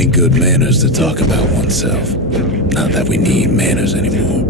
ain't good manners to talk about oneself. Not that we need manners anymore.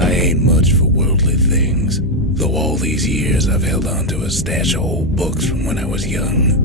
I ain't much for worldly things, though all these years I've held on to a stash of old books from when I was young.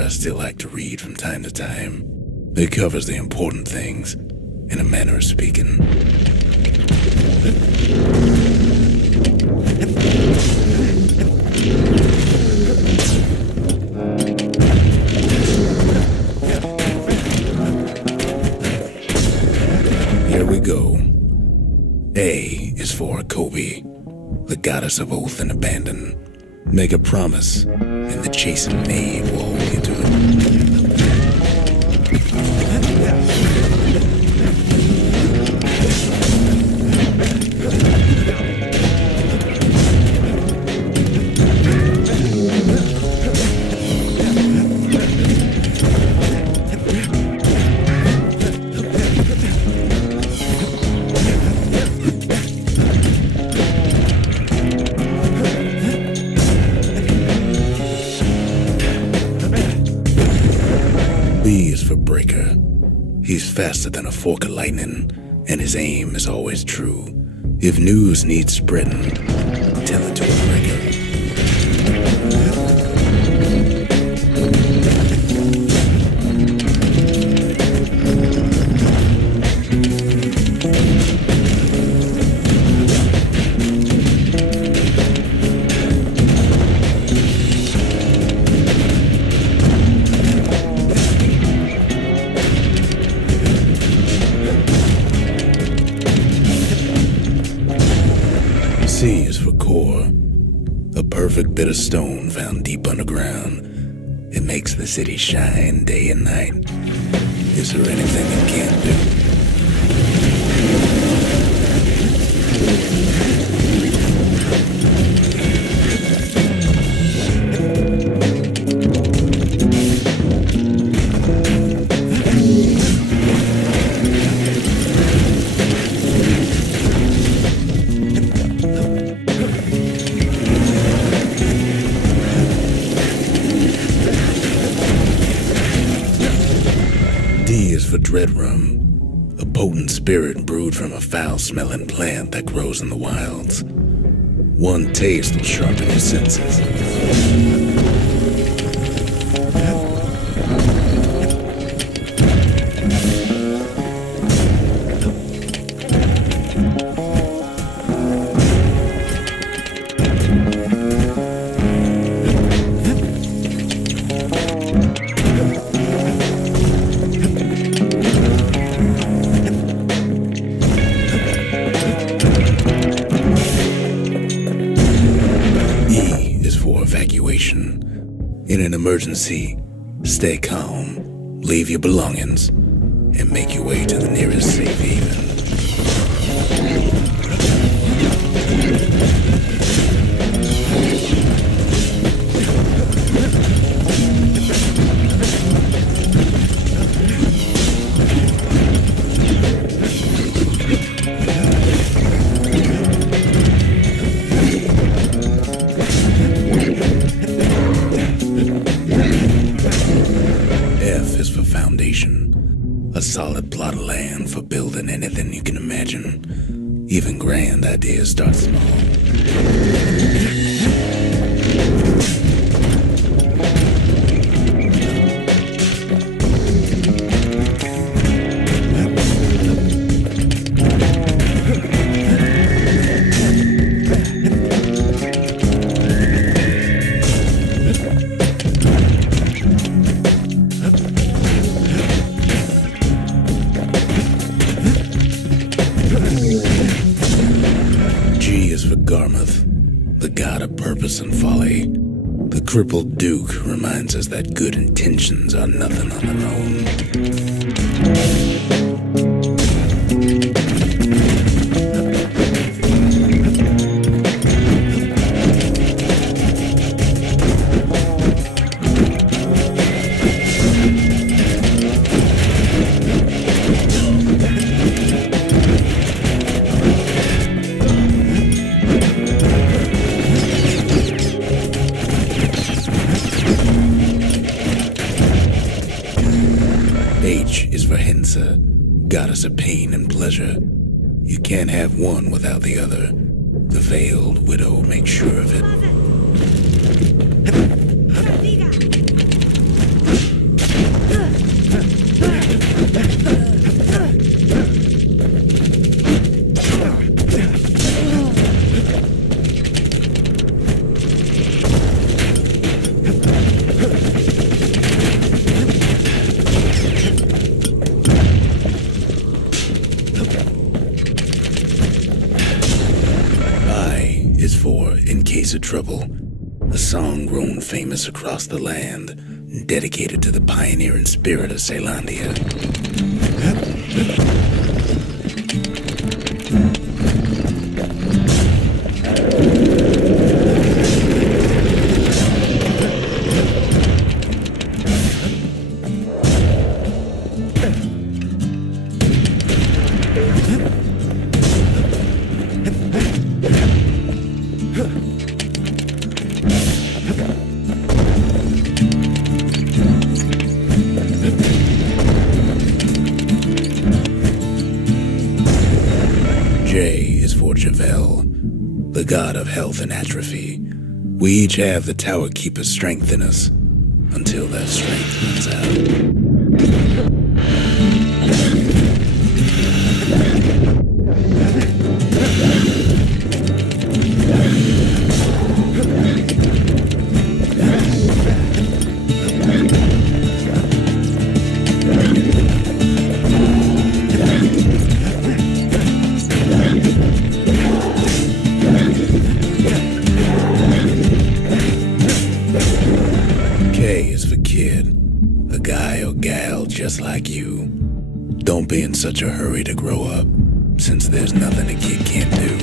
I still like to read from time to time. It covers the important things, in a manner of speaking. Here we go. A is for Kobe, the goddess of oath and abandon. Make a promise, and the chastened maid will hold you to it. B is for Breaker. He's faster than a fork of lightning, and his aim is always true. If news needs spreading, tell it to a Breaker. C is for Core, a perfect bit of stone found deep underground. It makes the city shine day and night. Is there anything it can't do? D is for Dreadrum, a potent spirit brewed from a foul-smelling plant that grows in the wilds. One taste will sharpen your senses. Evacuation. In an emergency, stay calm, leave your belongings, and make your way to the nearest safe haven. F is for foundation, a solid plot of land for building anything you can imagine. Even grand ideas start small. crippled Duke reminds us that good intentions are nothing on their own. H is for Hensa, goddess of pain and pleasure. You can't have one without the other. The veiled widow makes sure of it. Is for In Case of Trouble, a song grown famous across the land, dedicated to the pioneering spirit of Caelondia. J is for Javel, the god of health and atrophy. We each have the Tower Keeper's strength in us, until that strength runs out. K is for Kid, a guy or gal just like you. Don't be in such a hurry to grow up, since there's nothing a kid can't do.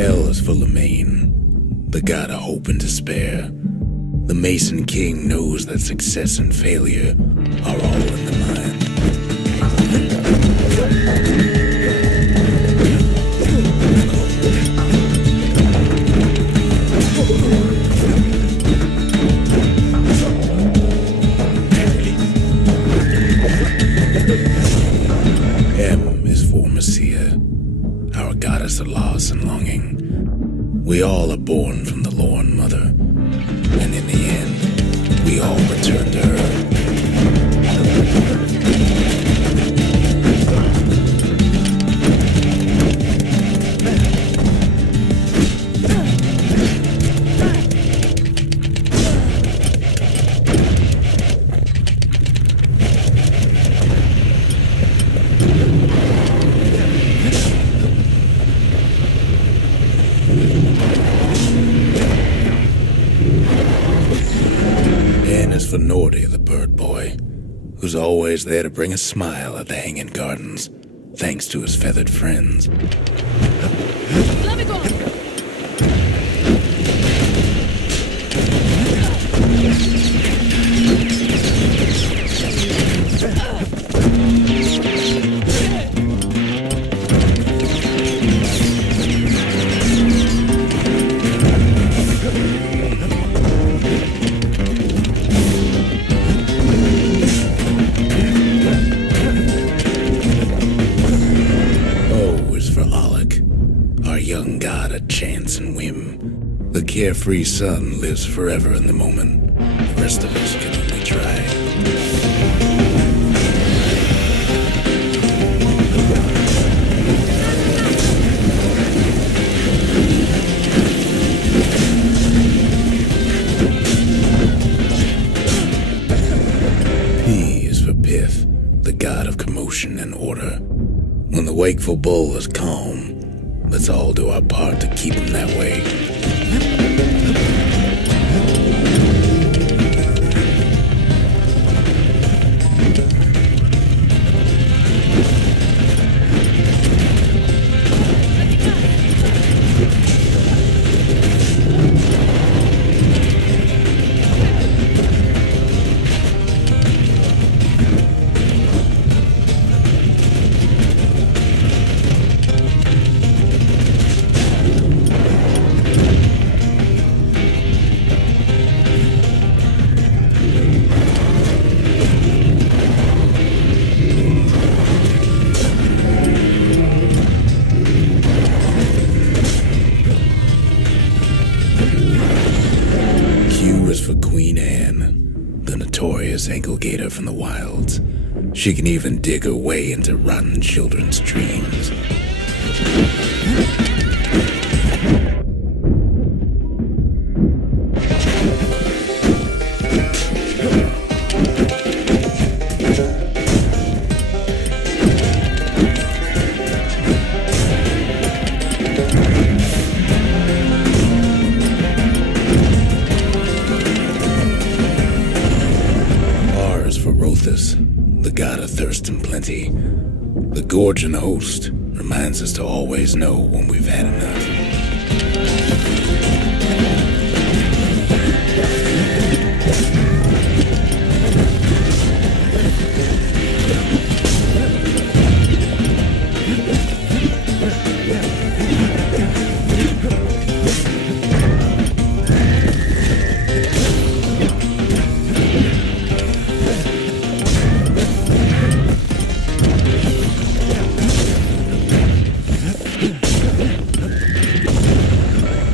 L is for Lemaine, the god of hope and despair. The Mason King knows that success and failure are all in the mind. M is for Messiah, our goddess of loss and longing. We all are born from the Lorn Mother, and in the end, we all return to her. N is for Nordy, the bird boy, who's always there to bring a smile at the Hanging Gardens, thanks to his feathered friends. young god a chance and whim. The carefree son lives forever in the moment. The rest of us can only try. P is for Pith, the god of commotion and order. When the wakeful bull is calm, let's all do our part to keep him that way. For Queen Anne, the notorious ankle gator from the wilds. She can even dig her way into rotten children's dreams. The god of thirst and plenty. The gorging host reminds us to always know when we've had enough.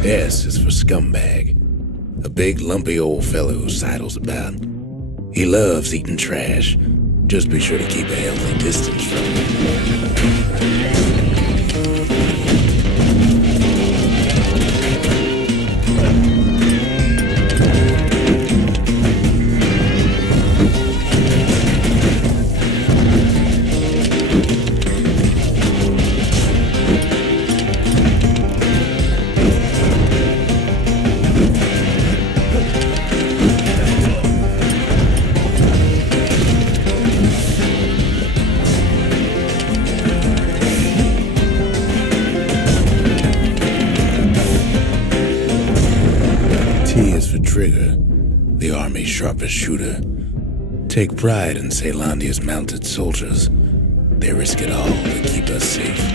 S is for Scumbag, a big lumpy old fellow who sidles about. He loves eating trash. Just be sure to keep a healthy distance from him. T is for Trigger, the army's sharpest shooter. Take pride in Caelondia's mounted soldiers. They risk it all to keep us safe.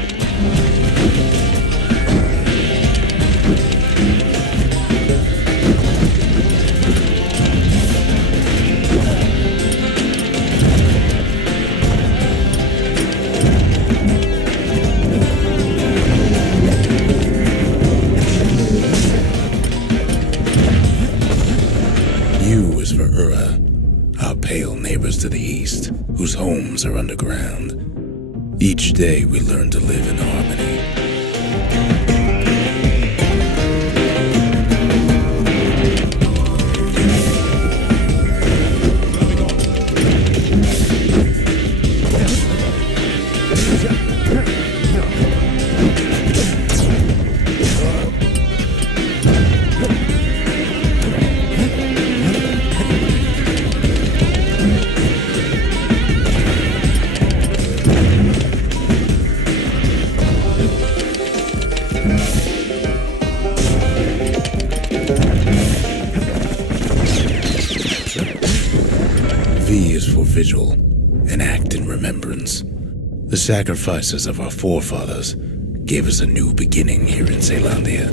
U is for Ura, our pale neighbors to the east, whose homes are underground. Each day we learn to live in harmony. V is for Vigil, an act in remembrance. The sacrifices of our forefathers gave us a new beginning here in Caelondia.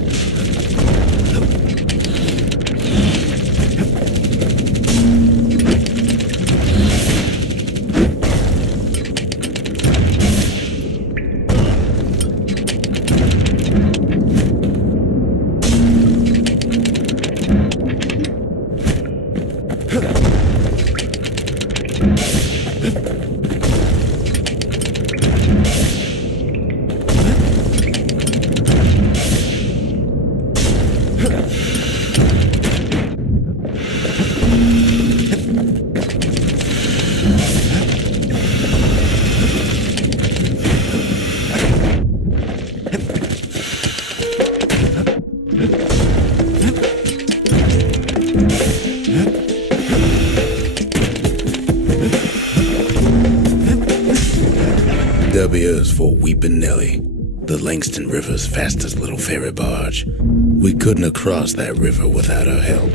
W is for Weepin' Nellie, the Langston River's fastest little ferry barge. We couldn't have crossed that river without her help.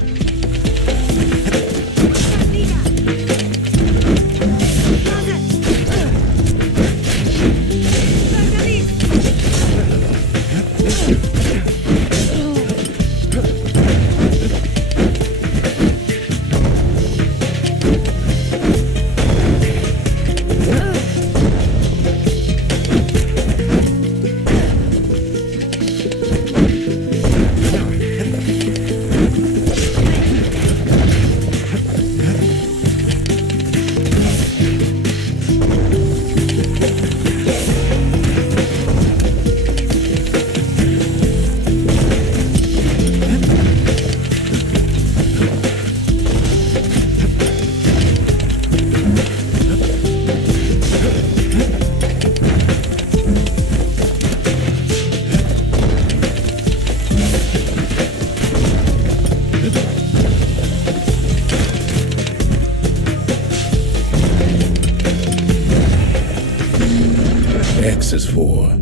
X is for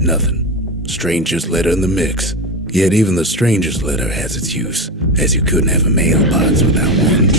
nothing. Stranger's letter in the mix. Yet even the stranger's letter has its use, as you couldn't have a mailbox without one.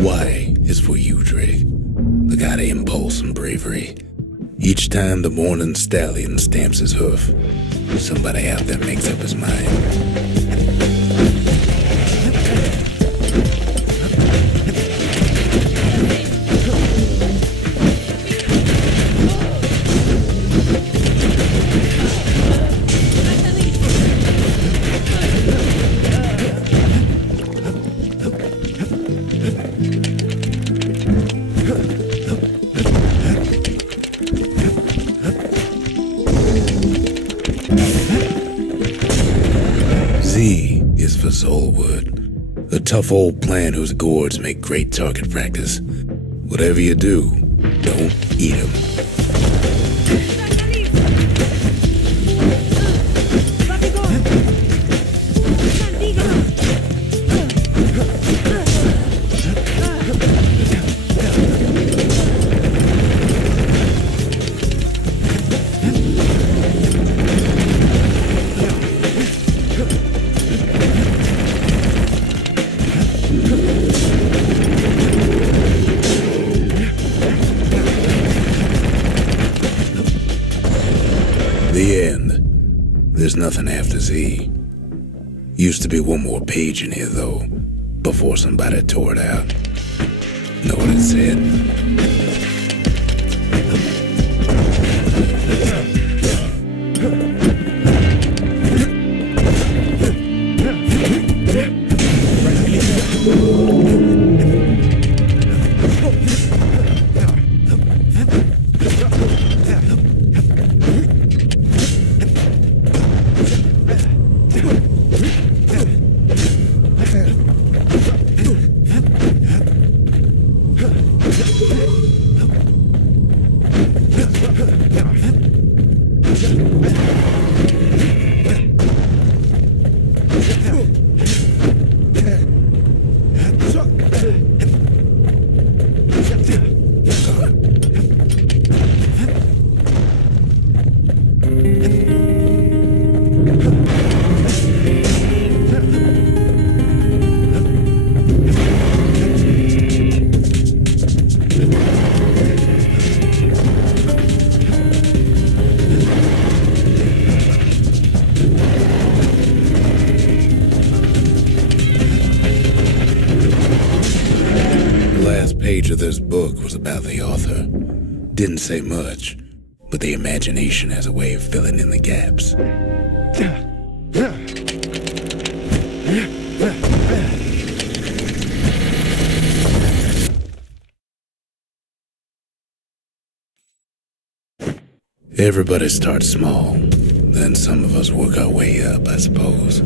Y is for you, Drake, the god of impulse and bravery. Each time the morning stallion stamps his hoof, somebody out there makes up his mind. Z is for Soulwood, a tough old plant whose gourds make great target practice. Whatever you do, don't eat 'em. The end. There's nothing after Z. Used to be one more page in here, though, before somebody tore it out. Know what it said? this book was about the author. Didn't say much, but the imagination has a way of filling in the gaps. Everybody starts small, then some of us work our way up, I suppose.